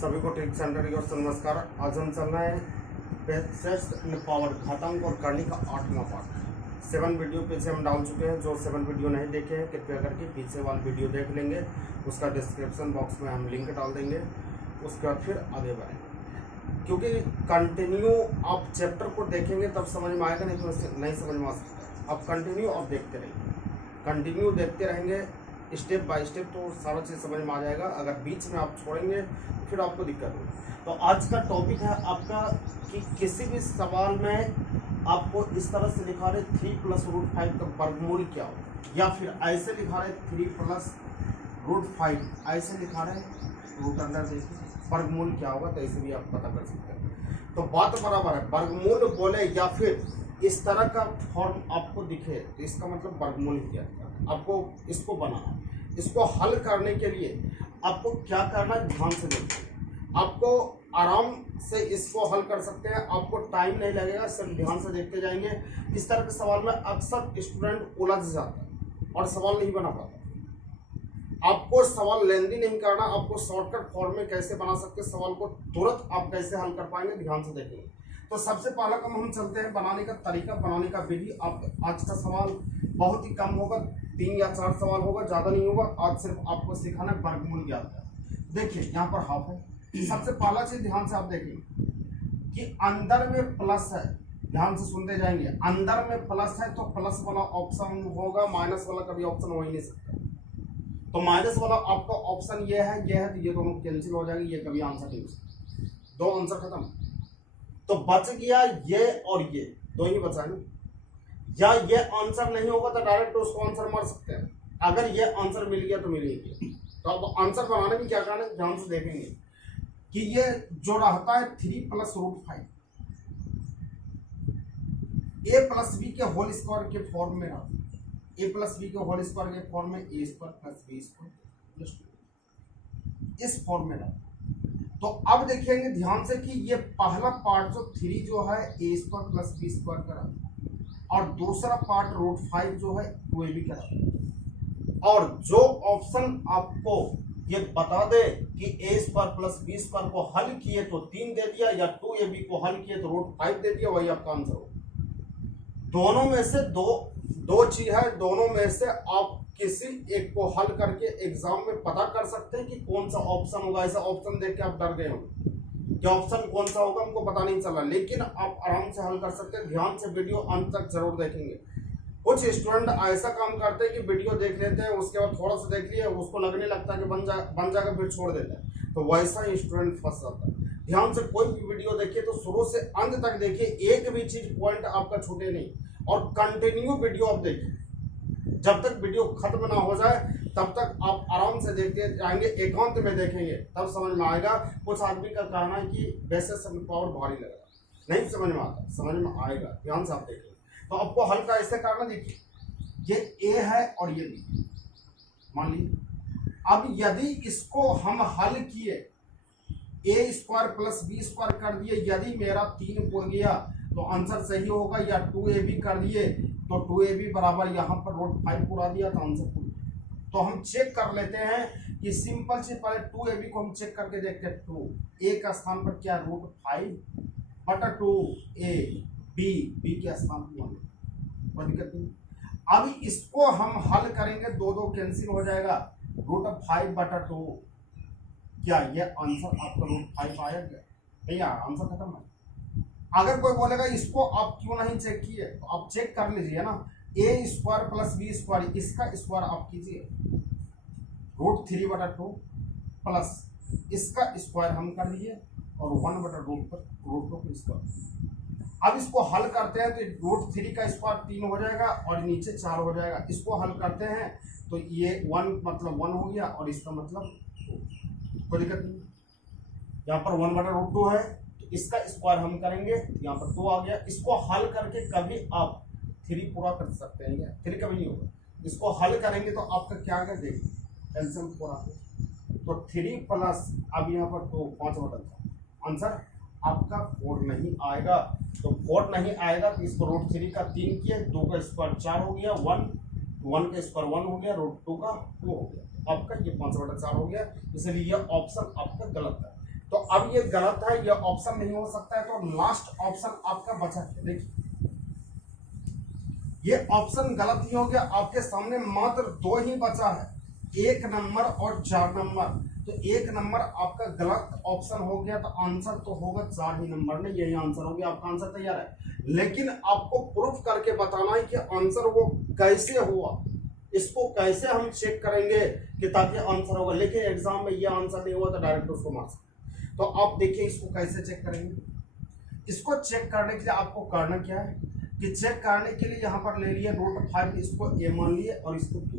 सभी को trick centre की ओर से नमस्कार। आज हम चल रहे हैं बेसिस इन पावर घातांक और करनी का 8वां पार्ट। 7 वीडियो पीछे हम डाल चुके हैं। जो 7 वीडियो नहीं देखे हैं कृपया करके पीछे वाली वीडियो देख लेंगे। उसका डिस्क्रिप्शन बॉक्स में हम लिंक डाल देंगे। उसके बाद फिर आगे बढ़ेंगे, क्योंकि कंटिन्यू आप चैप्टर को देखेंगे तब समझ में आएगा, नहीं तो नहीं समझ में आ सकता। आप कंटिन्यू आप देखते रहिए, कंटिन्यू देखते रहेंगे स्टेप बाय स्टेप, तो सारा चीज़ समझ में आ जाएगा। अगर बीच में आप छोड़ेंगे तो फिर आपको दिक्कत होगी। तो आज का टॉपिक है आपका कि किसी भी सवाल में आपको इस तरह से लिखा रहे 3 + √5 का वर्गमूल क्या हो, या फिर ऐसे लिखा रहे 3 + √5, ऐसे लिखा रहे रूट अंडर देखिए वर्गमूल क्या होगा, तो ऐसे भी आप पता कर सकते हैं। तो बात बराबर है, वर्गमूल बोले या फिर इस तरह का फॉर्म आपको दिखे तो इसका मतलब वर्गमूल किया गया। आपको इसको बनाना, इसको हल करने के लिए आपको क्या करना है, ध्यान से देखिए। आपको आराम से इसको हल कर सकते हैं, आपको टाइम नहीं लगेगा, सिर्फ ध्यान से देखते जाएंगे। इस तरह के सवाल में अक्सर स्टूडेंट उलझ जाता है और सवाल नहीं बना पाता। आपको सवाल लेंदी नहीं करना, आपको शॉर्टकट फॉर्म में कैसे बना सकते सवाल को, तुरंत आप कैसे हल कर पाएंगे, ध्यान से देखेंगे। तो सबसे पहला काम हम चलते हैं बनाने का तरीका, बनाने का विधि। आप आज का सवाल बहुत ही कम होगा, 3 या 4 सवाल होगा, ज़्यादा नहीं होगा। आज सिर्फ आपको सिखाना है वर्गमूल ज्ञात है। देखिए यहाँ पर हाफ है। सबसे पहला चीज ध्यान से आप देखेंगे कि अंदर में प्लस है, ध्यान से सुनते जाएंगे। अंदर में प्लस है तो प्लस वाला ऑप्शन होगा, माइनस वाला कभी ऑप्शन हो ही नहीं सकता। तो माइनस वाला आपका ऑप्शन ये है, तो ये दोनों कैंसिल हो जाएंगे, ये कभी आंसर नहीं हो सकता। 2 आंसर खत्म। तो बच गया ये और ये, 2 ही बचा है। या ये आंसर नहीं होगा तो डायरेक्ट उसको आंसर मार सकते हैं। अगर ये आंसर मिल गया तो मिल ही गया। तो अब आंसर बनाने में क्या करना है, ध्यान से देखेंगे कि ये जो रहता है 3 + √5 a + b के होल स्क्वायर के फॉर्म में रहता है। a + b के होल स्क्वायर के फॉर्म में a² + b² + 2 इस फॉर्म में रहता है। तो अब देखेंगे ध्यान से कि ये पहला पार्ट जो 3 जो है a² + b² का रहता है, और दूसरा पार्ट √5 जो है 2ab का रहता है। और जो ऑप्शन आपको ये बता दे कि a² + b² को हल किए तो 3 दे दिया, या 2ab को हल किए तो √5 दे दिया, वही आपका आंसर हो। दोनों में से दो चीज है, दोनों में से आप किसी एक को हल करके एग्जाम में पता कर सकते हैं कि कौन सा ऑप्शन होगा। ऐसा ऑप्शन देख के आप डर गए होंगे कि ऑप्शन कौन सा होगा, हमको पता नहीं चला, लेकिन आप आराम से हल कर सकते हैं। ध्यान से वीडियो अंत तक जरूर देखेंगे। कुछ स्टूडेंट ऐसा काम करते हैं कि वीडियो देख लेते हैं, उसके बाद थोड़ा सा देख लिया, उसको लगने लगता है कि बन जाएगा, फिर छोड़ देते हैं। तो वैसा ही स्टूडेंट फंस जाता है। ध्यान से कोई भी वीडियो देखिए तो शुरू से अंत तक देखिए, एक भी चीज पॉइंट आपका छूटे नहीं, और कंटिन्यू वीडियो आप देखिए। जब तक वीडियो खत्म ना हो जाए तब तक आप आराम से देखते जाएंगे, एकांत में देखेंगे, तब समझ में आएगा। कुछ आदमी का कहना है कि बेसिस इन पावर भारी लग रहा, नहीं समझ में आता, समझ में आएगा, ध्यान से आप देखिए। तो आपको हल्का ऐसे करना, देखिए ये a है और ये b, मान लीजिए। अब यदि इसको हम हल किए, a² + b² कर दिए, यदि मेरा 3 पुर गया तो आंसर सही होगा, या 2ab कर दिए तो 2ab बराबर यहाँ पर √5 पुरा दिया तो आंसर पूरा। तो हम चेक कर लेते हैं कि सिंपल से पहले 2ab को हम चेक करके देखते हैं। 2a का स्थान पर क्या, √5/2a, b के स्थान पर 1, कोई दिक्कत नहीं। अब इसको हम हल करेंगे, 2 कैंसिल हो जाएगा, √5/2, क्या ये आंसर आपका √5 आया क्या, भैया आंसर खत्म है। अगर कोई बोलेगा इसको आप क्यों नहीं चेक किए, तो आप चेक कर लीजिए ना। a² + b², इसका स्क्वायर आप कीजिए, √3/2 प्लस इसका स्क्वायर हम कर दिए, और 1/√2 का स्क्वायर। अब इसको हल करते हैं तो √3 का स्क्वायर 3 हो जाएगा और नीचे 4 हो जाएगा। इसको हल करते हैं तो ये 1 मतलब 1 हो गया, और इसका मतलब 2, कोई दिक्कत नहीं। यहाँ पर 1/√2 है, इसका स्क्वायर हम करेंगे, यहाँ पर 2 आ गया। इसको हल करके कभी आप 3 पूरा कर सकते हैं, 3 कभी नहीं होगा। इसको हल करेंगे तो आपका क्या आएगा, देखिए एलसीएम पूरा, तो 3 प्लस अब यहाँ पर 2, 5/4, आंसर आपका 4 नहीं आएगा। तो 4 नहीं आएगा तो इसको √3 का 3 किए, 2 का स्क्वायर 4 हो गया, 1 का स्क्वायर 1 हो गया, √2 का 2 हो गया, आपका ये 5/4 हो गया। इसलिए ये ऑप्शन आपका गलत है। तो अब ये गलत है, ये ऑप्शन नहीं हो सकता है, तो लास्ट ऑप्शन आपका बचा है। देखिए ये ऑप्शन गलत ही हो गया, आपके सामने मात्र 2 ही बचा है, 1 नंबर और 4 नंबर। तो 1 नंबर आपका गलत ऑप्शन हो गया, तो आंसर तो होगा 4 ही नंबर में, यही आंसर हो गया। आपका आंसर तैयार है, लेकिन आपको प्रूफ करके बताना है कि आंसर वो कैसे हुआ, इसको कैसे हम चेक करेंगे कि ताकि आंसर होगा। लेकिन एग्जाम में ये आंसर नहीं हुआ तो डायरेक्ट उसको मार्क्स। तो आप देखिए इसको कैसे चेक करेंगे। इसको चेक करने के लिए आपको करना क्या है कि चेक करने के लिए यहाँ पर ले लिए √5, इसको a मान लिए और इसको b।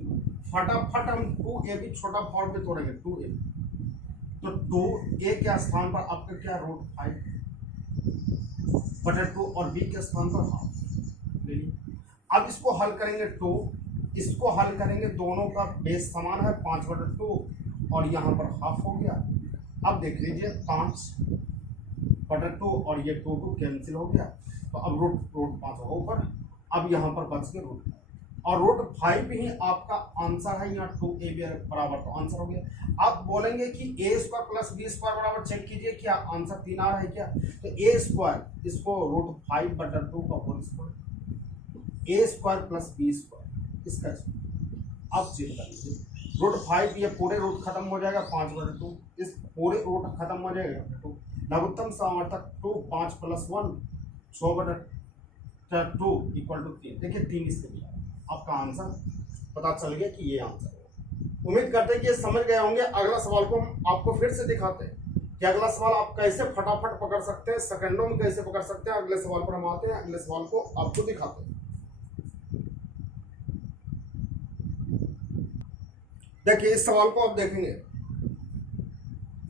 फटाफट हम 2ab छोटा फॉर्म पे तोड़ेंगे, 2ab। तो 2a के स्थान पर आपका क्या √5/2 और b के स्थान पर हाफ ले लिए। अब इसको हल करेंगे 2, इसको हल करेंगे, दोनों का बेस समान है 5/2 और यहाँ पर हाफ हो गया। अब देख लीजिए 5/2 और ये 2 कैंसिल हो गया, तो अब √5 होगा ऊपर। अब यहाँ पर बच गया √5 और √5 ही आपका आंसर है। यहाँ 2ab बराबर, तो आंसर हो गया। आप बोलेंगे कि a² + b² बराबर, चेक कीजिए क्या आंसर 3 आ रहा है क्या। तो a², इसको √5/2 का होल स्क्वायर, a² + b², इसका स्क्वायर। अब चेक कर लीजिए √5, ये पूरे रूट खत्म हो जाएगा 5/2, इस पूरे रूट खत्म हो जाएगा 2। लघुत्तम सामर्थक 2, 5 + 1 6/2 = 3। देखिए 3 इससे दिया, आपका आंसर पता चल गया कि ये आंसर है। उम्मीद करते हैं कि ये समझ गए होंगे। अगला सवाल को हम आपको फिर से दिखाते हैं कि अगला सवाल आप कैसे फटाफट पकड़ सकते हैं, सेकंडों में कैसे पकड़ सकते हैं। अगले सवाल पर हम आते हैं, अगले सवाल को आपको दिखाते हैं। देखिए इस सवाल को आप देखेंगे,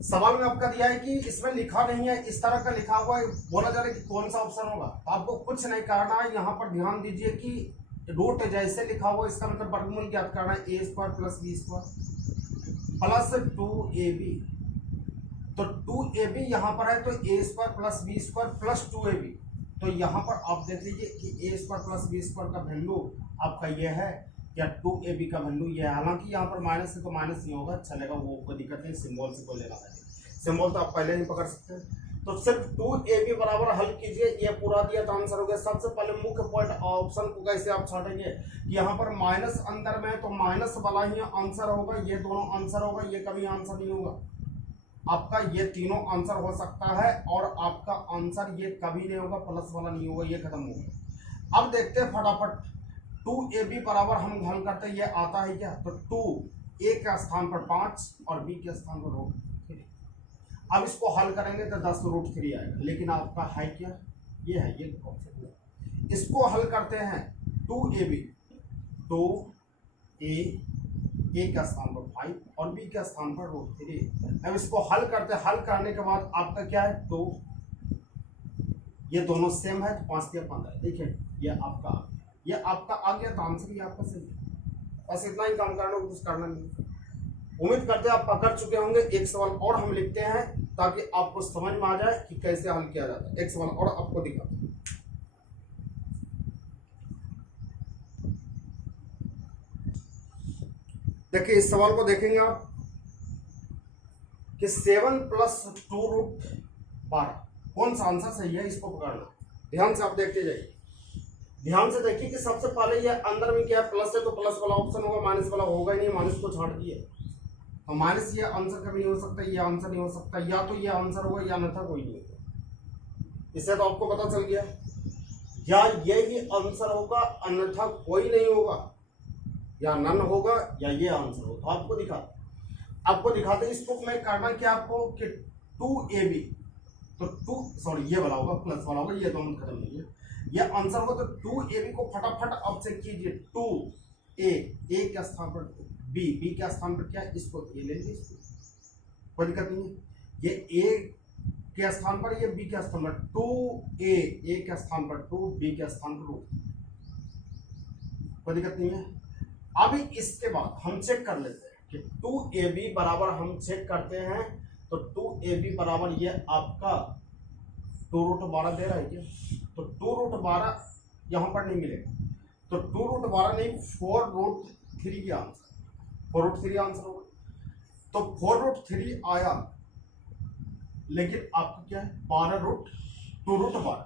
सवाल में आपका दिया है कि इसमें लिखा नहीं है, इस तरह का लिखा हुआ है, बोला जा रहा है कि कौन सा ऑप्शन होगा। तो आपको कुछ नहीं करना है, यहाँ पर ध्यान दीजिए कि रूट जैसे लिखा हुआ, इसका मतलब वर्गमूल ज्ञात करना है, a² + b² + 2ab। तो 2ab यहाँ पर है, तो a² + b² + 2ab। तो यहाँ पर आप देख लीजिए कि a² + b² का वैल्यू आपका ये है, या 2ab का वैल्यू ये है। हालांकि यहाँ पर माइनस है तो माइनस नहीं होगा, चलेगा, वो कोई दिक्कत नहीं, सिंबल से कोई लेना नहीं, सिंबल तो आप पहले नहीं पकड़ सकते। तो सिर्फ 2ab बराबर हल कीजिए, ये पूरा दिया तो आंसर हो गया। सबसे पहले मुख्य पॉइंट ऑप्शन को कैसे आप छाटेंगे कि यहाँ पर माइनस अंदर में है, तो माइनस वाला ही आंसर होगा, ये दोनों आंसर होगा, ये कभी आंसर नहीं होगा आपका। ये तीनों आंसर हो सकता है और आपका आंसर ये कभी नहीं होगा, प्लस वाला नहीं होगा, ये खत्म हो गया। अब देखते हैं फटाफट 2ab बराबर हम हल करते हैं, ये आता है क्या। तो 2a के स्थान पर 5 और b के स्थान पर √3। अब इसको हल करेंगे तो 10√3 आएगा, लेकिन आपका है क्या, ये है, ये ऑप्शन। इसको हल करते हैं 2ab, 2a के स्थान पर 5 और b के स्थान पर √3। अब इसको हल करते हैं, हल करने के बाद आपका क्या है, 2, ये दोनों सेम है, 5 या 15। देखिए ये आपका आ गया, तो आंसर ही आपका सही है। बस इतना ही काम करना, कुछ करना नहीं। उम्मीद करते हैं आप पकड़ चुके होंगे। एक सवाल और हम लिखते हैं ताकि आपको समझ में आ जाए कि कैसे हल किया जाता है। एक सवाल और आपको दिखाते हैं। देखिए इस सवाल को देखेंगे आप कि 7 + 2√12, कौन सा आंसर सही है, इसको पकड़ना। ध्यान से आप देखते जाइए, ध्यान से देखिए कि सबसे पहले ये अंदर में क्या है, प्लस है, तो प्लस वाला ऑप्शन होगा, माइनस वाला होगा ही नहीं, माइनस को छाड़ दिए। तो माइनस ये आंसर कभी नहीं हो सकता, ये आंसर नहीं हो सकता, या तो ये आंसर होगा या अन्यथा कोई नहीं होगा। इससे तो आपको पता चल गया, या ये ही आंसर होगा अन्यथा कोई नहीं होगा, या नन होगा या ये आंसर होगा। तो आपको दिखाते इस बुक में करना क्या आपको कि 2ab, तो ये वाला होगा, प्लस वाला होगा, ये दोनों खत्म नहीं है, ये आंसर होगा। तो 2ab को फटाफट आप चेक कीजिए, 2a के स्थान पर b के स्थान पर क्या है, इसको a ले लीजिए, इसको कोई दिक्कत नहीं है। ये a के स्थान पर, ये b के स्थान पर, 2a के स्थान पर 2, b के स्थान पर 2, कोई दिक्कत नहीं है। अभी इसके बाद हम चेक कर लेते हैं कि 2ab बराबर हम चेक करते हैं। तो 2ab बराबर ये आपका 2√12 दे रहा है क्या, तो 2√12 यहाँ पर नहीं मिलेगा, तो 2√12 नहीं, 4√3 की आंसर, 4√3 आंसर होगा। तो 4√3 आया, लेकिन आपका क्या है 12√2√12।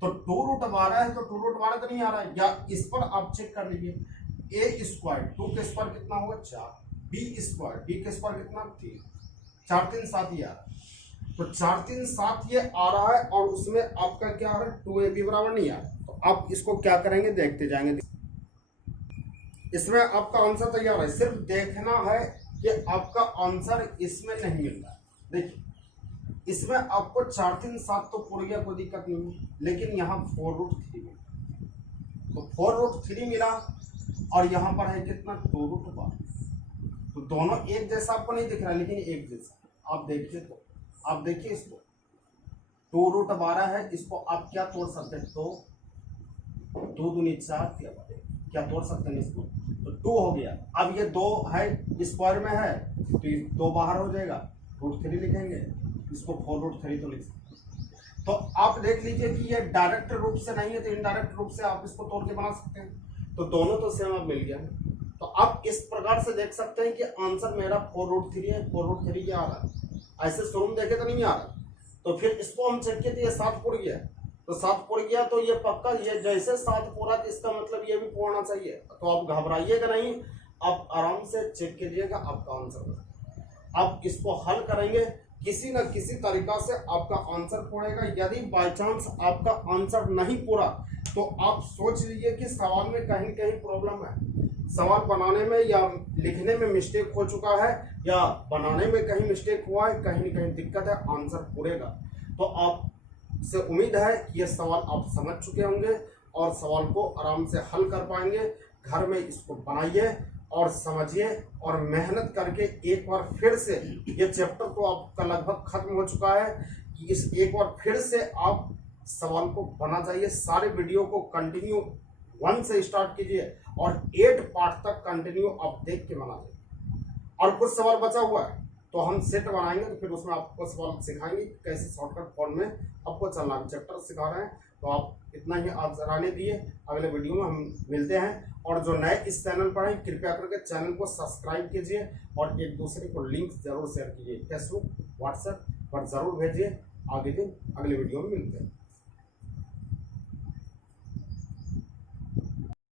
तो 2√12 है तो 2√12 तो नहीं आ रहा है, या इस पर आप चेक कर लीजिए ए स्क्वायर 2 के स्क्वायर कितना होगा 4, बी स्क्वायर बी के स्क्वायर कितना 3, 4 3 7 ये आ रहा है। तो 4 3 7 ये आ रहा है और उसमें आपका क्या आ रहा है 2ab बराबर नहीं आ रहा। तो आप इसको क्या करेंगे देखते जाएंगे, इसमें आपका आंसर तैयार है, सिर्फ देखना है कि आपका आंसर इसमें नहीं मिल रहा है। देखिए इसमें आपको 4 3 7 तो पूरी गया, कोई दिक्कत नहीं है, लेकिन यहाँ 4√3 मिला, तो 4√3 मिला और यहाँ पर है कितना 2√12। तो दोनों एक जैसा आपको नहीं दिख रहा है, लेकिन एक जैसा आप देखिए, तो आप देखिए इसको 2√12 है, इसको आप क्या तोड़ सकते हैं, तो 2 दूनी 4 क्या तोड़ सकते हैं इसको, तो 2 हो गया। अब ये 2 है स्क्वायर में है तो ये 2 बाहर हो जाएगा, √3 लिखेंगे, इसको 4√3 तो लिख सकते हैं। तो आप देख लीजिए कि ये डायरेक्ट रूप से नहीं है, तो इनडायरेक्ट रूप से आप इसको तोड़ के बना सकते हैं। तो दोनों तो सेम अब मिल गया। तो आप इस प्रकार से देख सकते हैं कि आंसर मेरा 4√3 है, 4√3 क्या आ रहा है, ऐसे शुरू में देखे तो नहीं आ रहा। तो फिर इसको हम चेक किए तो ये 7 पूर गया, तो 7 पूर गया तो ये पक्का, ये जैसे 7 पूरा तो इसका मतलब ये भी पूरना चाहिए। तो आप घबराइएगा नहीं, आप आराम से चेक कीजिएगा आपका आंसर। आप इसको हल करेंगे, किसी न किसी तरीका से आपका आंसर पूरेगा। यदि बाय चांस आपका आंसर नहीं पूरा तो आप सोच लीजिए कि सवाल में कहीं न कहीं प्रॉब्लम है, सवाल बनाने में या लिखने में मिस्टेक हो चुका है, या बनाने में कहीं मिस्टेक हुआ है, कहीं न कहीं दिक्कत है, आंसर पूरेगा। तो आप से उम्मीद है कि ये सवाल आप समझ चुके होंगे और सवाल को आराम से हल कर पाएंगे। घर में इसको बनाइए और समझिए और मेहनत करके एक बार फिर से, ये चैप्टर तो आपका लगभग खत्म हो चुका है, कि इस एक बार फिर से आप सवाल को बना जाइए। सारे वीडियो को कंटिन्यू 1 से स्टार्ट कीजिए और 8 पार्ट तक कंटिन्यू आप देख के बना जाइए। और कुछ सवाल बचा हुआ है तो हम सेट बनाएंगे, तो फिर उसमें आपको सवाल सिखाएंगे कैसे शॉर्टकट फॉर्म में आपको चलना है। चैप्टर सिखा रहे हैं, तो आप इतना ही आज रहने दिए, अगले वीडियो में हम मिलते हैं। और जो नए इस चैनल पर हैं कृपया करके चैनल को सब्सक्राइब कीजिए और एक दूसरे को लिंक जरूर शेयर कीजिए, फेसबुक व्हाट्सएप पर जरूर भेजिए। आगे दिन अगले वीडियो में मिलते हैं।